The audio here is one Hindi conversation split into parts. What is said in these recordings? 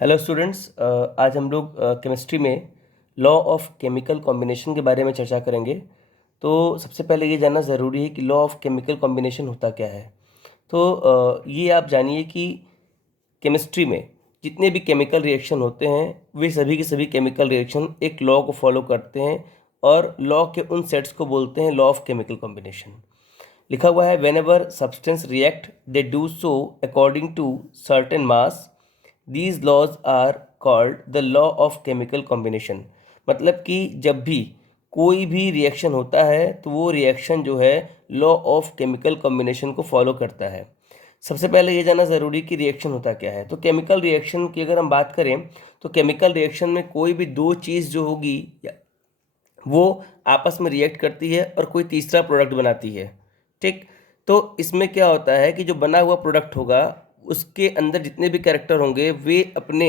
हेलो स्टूडेंट्स, आज हम लोग केमिस्ट्री में लॉ ऑफ केमिकल कॉम्बिनेशन के बारे में चर्चा करेंगे। तो सबसे पहले ये जानना ज़रूरी है कि लॉ ऑफ केमिकल कॉम्बिनेशन होता क्या है। तो ये आप जानिए कि केमिस्ट्री में जितने भी केमिकल रिएक्शन होते हैं वे सभी के सभी केमिकल रिएक्शन एक लॉ को फॉलो करते हैं और लॉ के उन सेट्स को बोलते हैं लॉ ऑफ केमिकल कॉम्बिनेशन। लिखा हुआ है whenever substance react they do so according to certain mass, these laws are called the law of chemical combination. मतलब कि जब भी कोई भी रिएक्शन होता है तो वो रिएक्शन जो है लॉ ऑफ केमिकल कॉम्बिनेशन को फॉलो करता है। सबसे पहले ये जानना ज़रूरी कि रिएक्शन होता क्या है। तो केमिकल रिएक्शन की अगर हम बात करें तो केमिकल रिएक्शन में कोई भी दो चीज़ जो होगी वो आपस में रिएक्ट करती है और कोई तीसरा प्रोडक्ट बनाती है। ठीक, तो इसमें क्या होता है कि जो बना हुआ प्रोडक्ट होगा उसके अंदर जितने भी कैरेक्टर होंगे वे अपने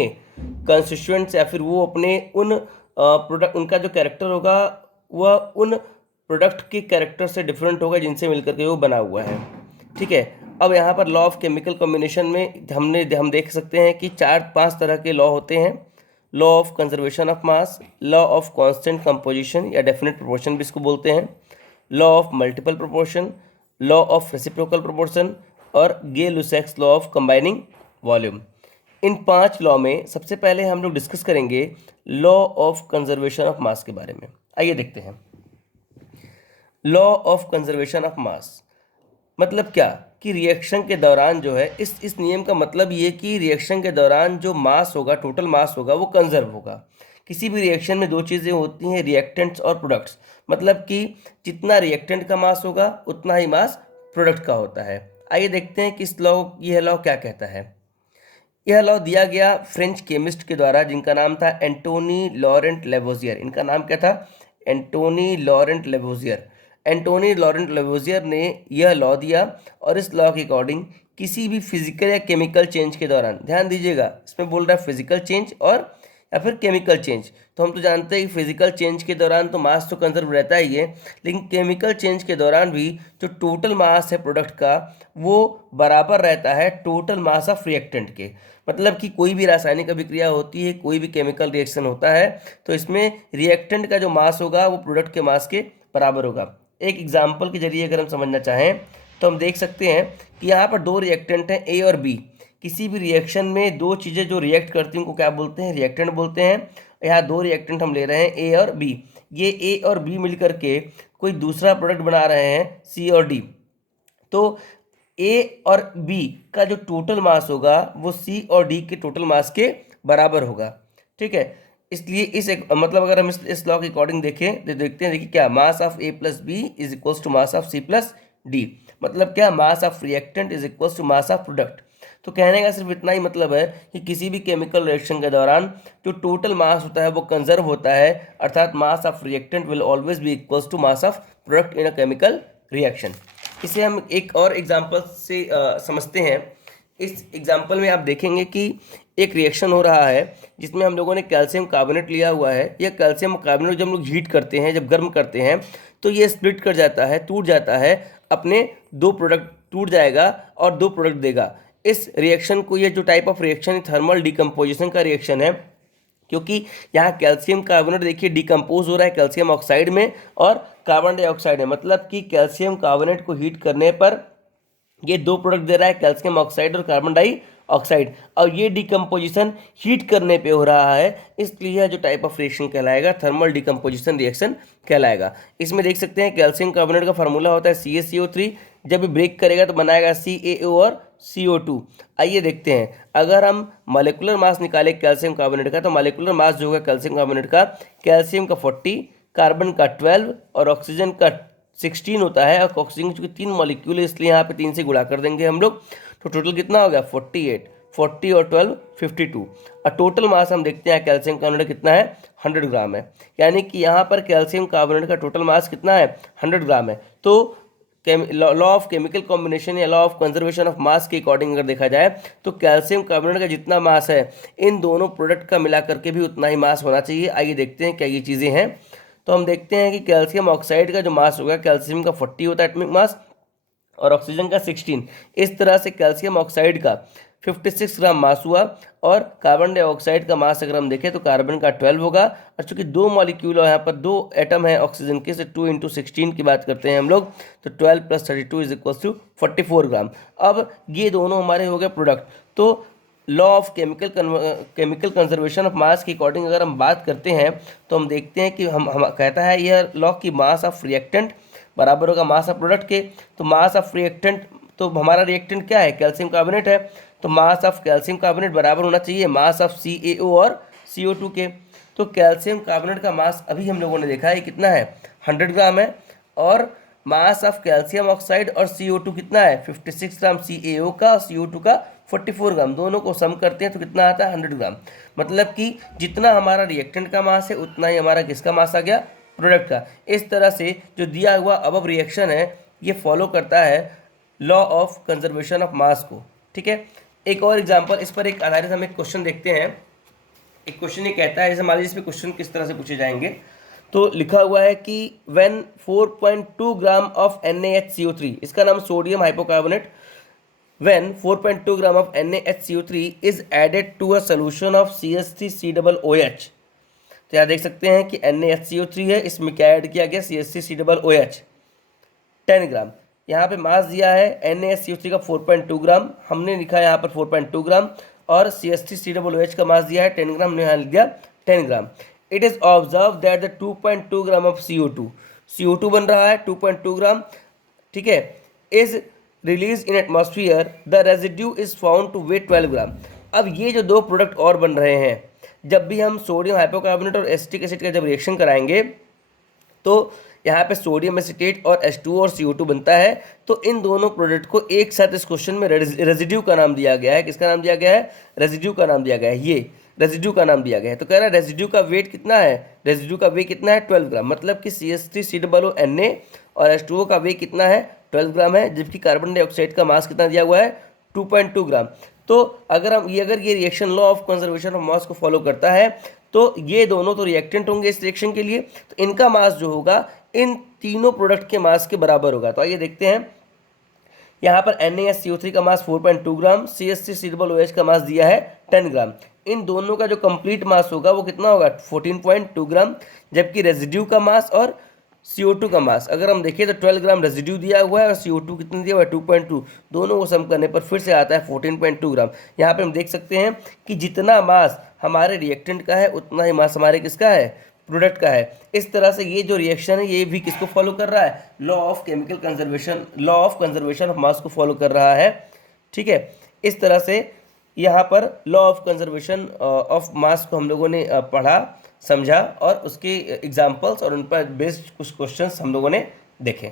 कंस्टिट्यूएंट्स या फिर वो अपने उन प्रोडक्ट उनका जो कैरेक्टर होगा वह उन प्रोडक्ट के कैरेक्टर से डिफरेंट होगा जिनसे मिलकर के वो बना हुआ है। ठीक है, अब यहाँ पर लॉ ऑफ केमिकल कॉम्बिनेशन में हम देख सकते हैं कि 4-5 तरह के लॉ होते हैं। Law of conservation of mass, law of constant composition या डेफिनेट प्रोपोर्शन भी इसको बोलते हैं, law of multiple proportion, law of reciprocal proportion और Gay-Lussac's law of combining volume. इन 5 लॉ में सबसे पहले हम लोग डिस्कस करेंगे law of conservation of mass के बारे में। आइए देखते हैं। Law of conservation of mass मतलब क्या कि रिएक्शन के दौरान जो है इस नियम का मतलब ये कि रिएक्शन के दौरान जो मास होगा, टोटल मास होगा, वो कंजर्व होगा। किसी भी रिएक्शन में दो चीज़ें होती हैं, रिएक्टेंट्स और प्रोडक्ट्स। मतलब कि जितना रिएक्टेंट का मास होगा उतना ही मास प्रोडक्ट का होता है। आइए देखते हैं कि यह लॉ क्या कहता है। यह लॉ दिया गया फ्रेंच केमिस्ट के द्वारा जिनका नाम था एंटोनी लॉरेंट लेवोजियर। इनका नाम क्या था? Antoine Laurent Lavoisier. Antoine Laurent Lavoisier ने यह लॉ दिया और इस लॉ के अकॉर्डिंग किसी भी फिजिकल या केमिकल चेंज के दौरान, ध्यान दीजिएगा इसमें बोल रहा है फिजिकल चेंज और या फिर केमिकल चेंज। तो हम तो जानते हैं कि फिजिकल चेंज के दौरान तो मास तो कंजर्व रहता ही है, लेकिन केमिकल चेंज के दौरान भी जो टोटल मास है प्रोडक्ट का वो बराबर रहता है टोटल मास ऑफ रिएक्टेंट के। मतलब कि कोई भी रासायनिक अभिक्रिया होती है, कोई भी केमिकल रिएक्शन होता है तो इसमें रिएक्टेंट का जो मास होगा वो प्रोडक्ट के मास के बराबर होगा। एक एग्जाम्पल के जरिए अगर हम समझना चाहें तो हम देख सकते हैं कि यहाँ पर दो रिएक्टेंट हैं, ए और बी। किसी भी रिएक्शन में दो चीज़ें जो रिएक्ट करती हैं उनको क्या बोलते हैं? रिएक्टेंट बोलते हैं। यहाँ दो रिएक्टेंट हम ले रहे हैं, ए और बी। ये ए और बी मिलकर के कोई दूसरा प्रोडक्ट बना रहे हैं, सी और डी। तो ए और बी का जो टोटल मास होगा वो सी और डी के टोटल मास के बराबर होगा। ठीक है, इसलिए मतलब अगर हम इस लॉ के अकॉर्डिंग देखें तो देखते हैं, देखिए क्या, mass of A plus B is equals to mass of C plus D. मतलब क्या, mass of reactant is equals to mass of product. तो कहने का सिर्फ इतना ही मतलब है कि किसी भी केमिकल रिएक्शन के दौरान जो टोटल मास होता है वो कंजर्व होता है, अर्थात mass of reactant will always be equals to mass of product in a chemical reaction. इसे हम एक और एग्जांपल से समझते हैं। इस एग्जांपल में आप देखेंगे कि एक रिएक्शन हो रहा है जिसमें हम लोगों ने कैल्शियम कार्बोनेट लिया हुआ है। यह कैल्शियम कार्बोनेट जब हम लोग हीट करते हैं, जब गर्म करते हैं तो ये स्प्लिट कर जाता है, टूट जाता है, अपने दो प्रोडक्ट टूट जाएगा और दो प्रोडक्ट देगा। इस रिएक्शन को, ये जो type of reaction thermal decomposition का रिएक्शन है, क्योंकि यहाँ कैल्शियम कार्बोनेट देखिए डिकम्पोज हो रहा है कैल्शियम ऑक्साइड में और कार्बन डाइऑक्साइड में। मतलब कि कैल्शियम कार्बोनेट को हीट करने पर ये दो प्रोडक्ट दे रहा है, कैल्शियम ऑक्साइड और कार्बन डाइऑक्साइड, और ये डिकम्पोजिशन हीट करने पे हो रहा है, इसलिए यह जो टाइप ऑफ रिएक्शन कहलाएगा थर्मल डिकम्पोजिशन रिएक्शन कहलाएगा। इसमें देख सकते हैं कैल्शियम कार्बोनेट का फार्मूला होता है CaCO3। जब ब्रेक करेगा तो बनाएगा CaO और CO2। आइए देखते हैं, अगर हम मॉलिक्यूलर मास निकाले कैल्शियम कार्बोनेट का तो मॉलिक्यूलर मास जो होगा कैल्शियम कार्बोनेट का, कैल्शियम का 40, कार्बन का 12 और ऑक्सीजन का 16 होता है। और ऑक्सीजन चूंकि 3 मॉलिक्यूल है इसलिए यहाँ पे 3 से गुणा कर देंगे हम लोग, तो टोटल कितना हो गया? 48। 40 और 12 52। और टोटल मास हम देखते हैं कैल्शियम कार्बोनेट कितना है, 100 ग्राम है। यानी कि यहाँ पर कैल्शियम कार्बोनेट का टोटल मास कितना है, 100 ग्राम है। तो लॉ ऑफ केमिकल कॉम्बिनेशन या law of conservation of mass के अकॉर्डिंग अगर देखा जाए तो कैल्शियम कार्बोनेट का जितना मास है इन दोनों प्रोडक्ट का मिला करके भी उतना ही मास होना चाहिए। आइए देखते हैं क्या ये चीज़ें हैं। तो हम देखते हैं कि कैल्शियम ऑक्साइड का जो मास होगा, कैल्शियम का 40 होता है एटॉमिक मास और ऑक्सीजन का 16। इस तरह से कैल्शियम ऑक्साइड का 56 ग्राम मास हुआ, और कार्बन डाइऑक्साइड का मास अगर हम देखें तो कार्बन का 12 होगा, और चूंकि दो मॉलिक्यूल और यहाँ पर दो एटम है ऑक्सीजन के, से 2 × 16 की बात करते हैं हम लोग, तो 12 + 32 = 44 ग्राम। अब ये दोनों हमारे हो गए प्रोडक्ट। तो law of chemical conservation of mass के अकॉर्डिंग अगर हम बात करते हैं तो हम देखते हैं कि हम कहता है यह लॉ की मास ऑफ रिएक्टेंट बराबर होगा मास ऑफ प्रोडक्ट के। तो मास ऑफ रिएक्टेंट, तो हमारा रिएक्टेंट क्या है, कैल्शियम कार्बोनेट है, तो मास ऑफ कैल्शियम कार्बोनेट बराबर होना चाहिए मास ऑफ CaO और CO2 के। तो कैल्शियम कार्बोनेट का मास अभी हम लोगों ने देखा है कितना है, 100 ग्राम है, और मास ऑफ कैल्शियम ऑक्साइड और CO2 कितना है, 56 ग्राम CaO का, CO2 का 44 ग्राम, दोनों को सम करते हैं तो कितना आता है, 100 ग्राम। मतलब कि जितना हमारा रिएक्टेंट का मास है उतना ही हमारा किसका मास आ गया, प्रोडक्ट का। इस तरह से जो दिया हुआ अब रिएक्शन है ये फॉलो करता है लॉ ऑफ कंजर्वेशन ऑफ मास को। ठीक है, एक और एग्जांपल इस पर एक आधारित हम एक क्वेश्चन देखते हैं। एक क्वेश्चन ये कहता है, जैसे मान लीजिए इस पर क्वेश्चन किस तरह से पूछे जाएंगे, तो लिखा हुआ है कि व्हेन 4.2 ग्राम ऑफ NaHCO3, इसका नाम sodium हाइपोकार्बोनेट, when 4.2 gram of NaHCO3 is added to a solution of CH3COOH। तो यहाँ देख सकते हैं कि NaHCO3 है, इसमें क्या ऐड किया गया, CH3COOH 10 ग्राम। यहाँ पे मास दिया है NaHCO3 का 4.2 ग्राम, हमने लिखा है यहाँ पर 4.2 ग्राम, और CH3COOH का मास दिया है 10 ग्राम, हमने यहाँ लिख दिया 10 gram. It is observe that the 2.2 gram of CO2 बन रहा है 2.2 ग्राम, ठीक है, is release in atmosphere, the residue is found to weight 12 gram. अब ये जो दो प्रोडक्ट और बन रहे हैं, जब भी हम सोडियम हाइपोकार्बोनेट और एसिटिक एसिड का जब रिएक्शन कराएंगे तो यहाँ पे सोडियम एसिटेट और H2O और CO2 बनता है। तो इन दोनों प्रोडक्ट को एक साथ इस क्वेश्चन में रेजिड्यू का नाम दिया गया है। किसका नाम दिया गया है, रेजिड्यू का नाम दिया गया है, ये रेजिड्यू का नाम दिया गया है। तो कह रहा है रेजिड्यू का वेट कितना है, रेजिड्यू का वेट कितना है 12 ग्राम, मतलब कि CH3COONA और H2O का वेट कितना है 12 ग्राम है, जबकि कार्बन डाइऑक्साइड का मास कितना दिया हुआ है 2.2 ग्राम। तो अगर ये reaction law of conservation of मास को फॉलो करता है तो ये दोनों तो रिएक्टेंट होंगे इस रिएक्शन के लिए, तो इनका मास जो होगा इन तीनों प्रोडक्ट के मास के बराबर होगा। तो आइए देखते हैं, यहाँ पर NaSCO3 का मास 4.2 ग्राम, CH3COOH का मास दिया है 10 ग्राम। इन दोनों का जो कंप्लीट मास होगा वो कितना होगा 14.2 ग्राम, जबकि रेजिड्यू का मास और CO2 का मास अगर हम देखें तो 12 ग्राम रेजिड्यू दिया हुआ है और CO2 कितने दिया हुआ है 2.2, दोनों को सम करने पर फिर से आता है 14.2 ग्राम। यहाँ पे हम देख सकते हैं कि जितना मास हमारे रिएक्टेंट का है उतना ही मास हमारे किसका है, प्रोडक्ट का है। इस तरह से ये जो रिएक्शन है ये भी किसको फॉलो कर रहा है, लॉ ऑफ कंजर्वेशन ऑफ मास को फॉलो कर रहा है। ठीक है, इस तरह से यहाँ पर लॉ ऑफ कंजर्वेशन ऑफ मास को हम लोगों ने पढ़ा, समझा, और उसके एग्जाम्पल्स और उन पर बेस्ड कुछ क्वेश्चंस हम लोगों ने देखे।